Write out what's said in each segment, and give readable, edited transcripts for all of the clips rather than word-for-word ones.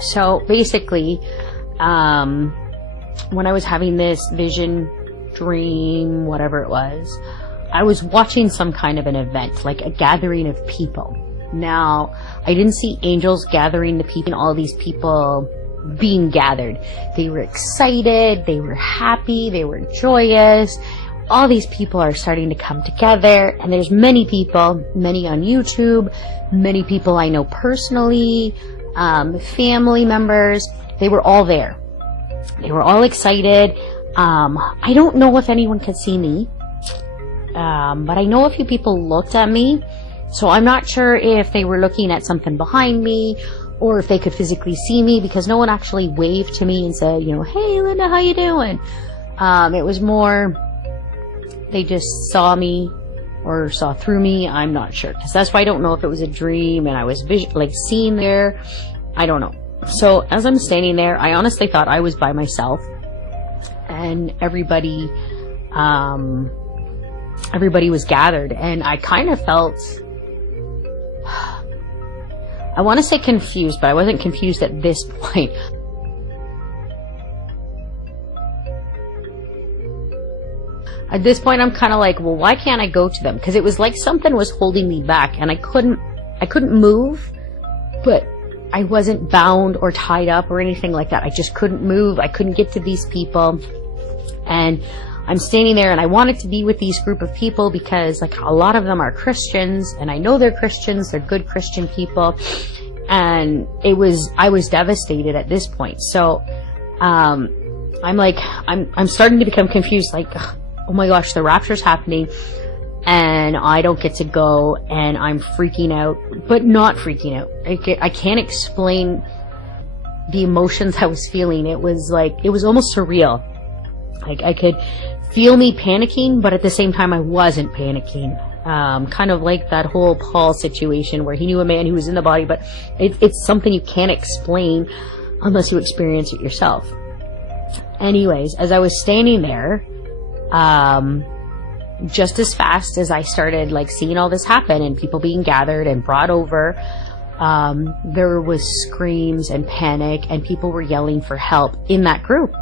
So basically, when I was having this vision, dream, whatever it was, I was watching some kind of an event, like a gathering of people. Now, I didn't see angels gathering the people, all these people being gathered. They were excited, they were happy, they were joyous. All these people are starting to come together, and there's many people, many on YouTube, many people I know personally, family members. They were all there. They were all excited. I don't know if anyone could see me, but I know a few people looked at me, so I'm not sure if they were looking at something behind me or if they could physically see me, because no one actually waved to me and said, you know, hey Linda, how you doing? It was more, they just saw me or saw through me. I'm not sure, because that's why I don't know if it was a dream and I was seen there. I don't know. So as I'm standing there, I honestly thought I was by myself, and everybody was gathered, and I kind of felt, I want to say confused, but I wasn't confused at this point. At this point, I'm kind of like, well, why can't I go to them? Because it was like something was holding me back, and I couldn't move, but I wasn't bound or tied up or anything like that. I just couldn't move. I couldn't get to these people, and I'm standing there, and I wanted to be with these group of people because, like, a lot of them are Christians, and I know they're Christians. They're good Christian people, and I was devastated at this point. So, I'm starting to become confused. Like, oh my gosh, the rapture's happening, and I don't get to go, and I'm freaking out, but not freaking out. I can't explain the emotions I was feeling. It was almost surreal. Like, I could feel me panicking, but at the same time, I wasn't panicking. Kind of like that whole Paul situation where he knew a man who was in the body, but it's something you can't explain unless you experience it yourself. Anyways, as I was standing there, just as fast as I started, like, seeing all this happen and people being gathered and brought over, there was screams and panic, and people were yelling for help in that group.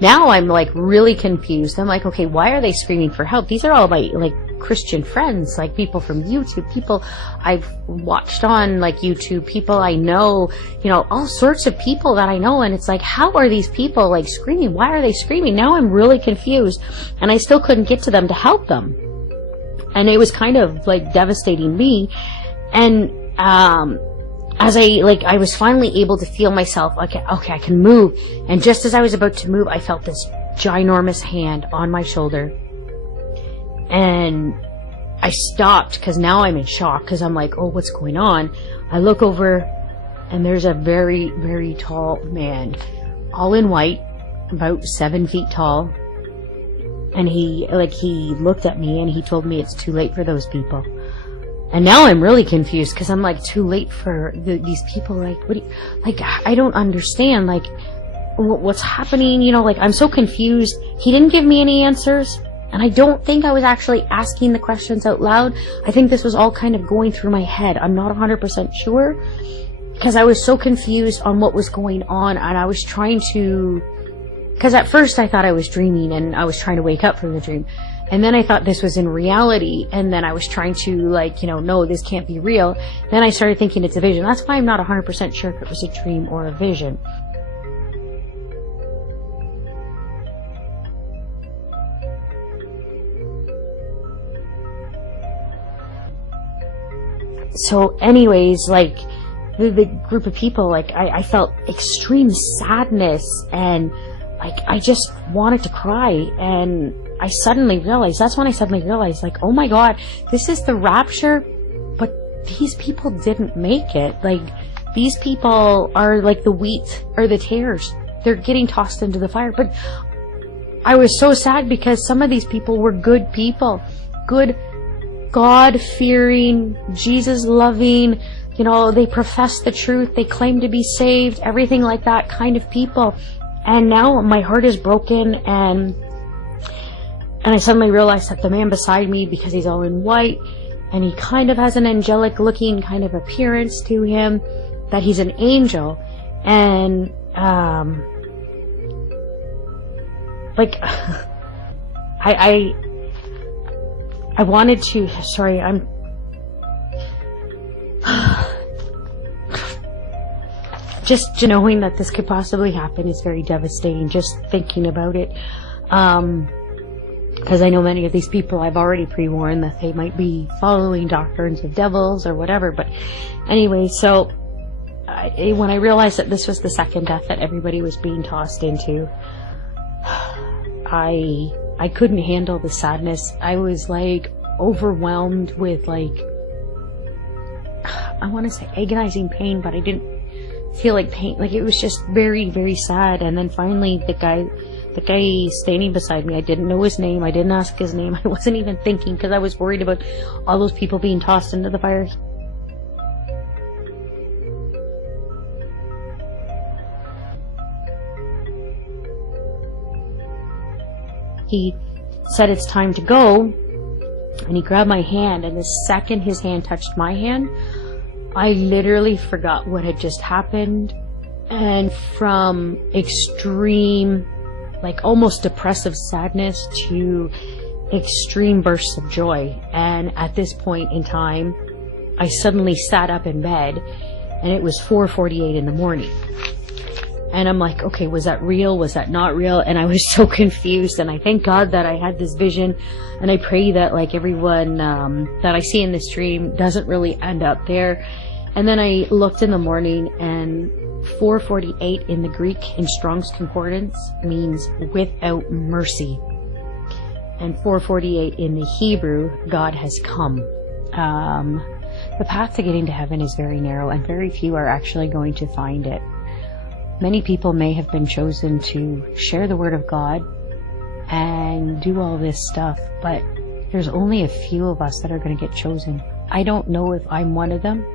Now I'm like really confused. I'm like, okay, why are they screaming for help? These are all my like Christian friends, like people from YouTube, people I've watched on like YouTube, people I know, you know, all sorts of people that I know. And it's like, how are these people like screaming? Why are they screaming? Now I'm really confused, and I still couldn't get to them to help them. And it was kind of like devastating me. And, as I was finally able to feel myself, okay, I can move. And just as I was about to move, I felt this ginormous hand on my shoulder. And I stopped, because now I'm in shock, because I'm like, oh, what's going on? I look over, and there's a very, very tall man, all in white, about 7 feet tall. And he looked at me, and he told me it's too late for those people. And now I'm really confused, because I'm like, too late for these people? Like, what do you, like, I don't understand, like, what's happening, you know, like, I'm so confused. He didn't give me any answers, and I don't think I was actually asking the questions out loud. I think this was all kind of going through my head. I'm not 100% sure, because I was so confused on what was going on, and I was trying to, because at first I thought I was dreaming, and I was trying to wake up from the dream. And then I thought this was in reality, and then I was trying to, like, you know, no, this can't be real. Then I started thinking it's a vision. That's why I'm not 100% sure if it was a dream or a vision. So anyways, like, the group of people, like, I felt extreme sadness, and, like, I just wanted to cry, and I suddenly realized, that's when I suddenly realized, like, oh my God, this is the rapture, but these people didn't make it. Like, these people are like the wheat or the tares. They're getting tossed into the fire. But I was so sad, because some of these people were good people, good, God-fearing, Jesus-loving, you know, they profess the truth, they claim to be saved, everything like that kind of people. And now my heart is broken, and And I suddenly realized that the man beside me, because he's all in white, and he kind of has an angelic looking kind of appearance to him, that he's an angel. And, like, I wanted to, sorry, I'm, just knowing that this could possibly happen is very devastating, just thinking about it. Because I know many of these people, I've already pre-warned that they might be following doctrines of devils or whatever. But anyway, so when I realized that this was the second death that everybody was being tossed into, I couldn't handle the sadness. I was like overwhelmed with, like, I want to say agonizing pain, but I didn't feel like pain. Like, it was just very, very sad. And then finally the guy standing beside me, I didn't know his name, I didn't ask his name, I wasn't even thinking, because I was worried about all those people being tossed into the fire. He said it's time to go, and he grabbed my hand, and the second his hand touched my hand, I literally forgot what had just happened, and from extreme, like almost depressive sadness to extreme bursts of joy. And at this point in time, I suddenly sat up in bed, and it was 4:48 in the morning. And I'm like, okay, was that real? Was that not real? And I was so confused. And I thank God that I had this vision. And I pray that, like, everyone that I see in this dream doesn't really end up there. And then I looked in the morning, and 4:48 in the Greek in Strong's Concordance means without mercy. And 4:48 in the Hebrew, God has come. The path to getting to heaven is very narrow, and very few are actually going to find it. Many people may have been chosen to share the word of God and do all this stuff, but there's only a few of us that are going to get chosen. I don't know if I'm one of them,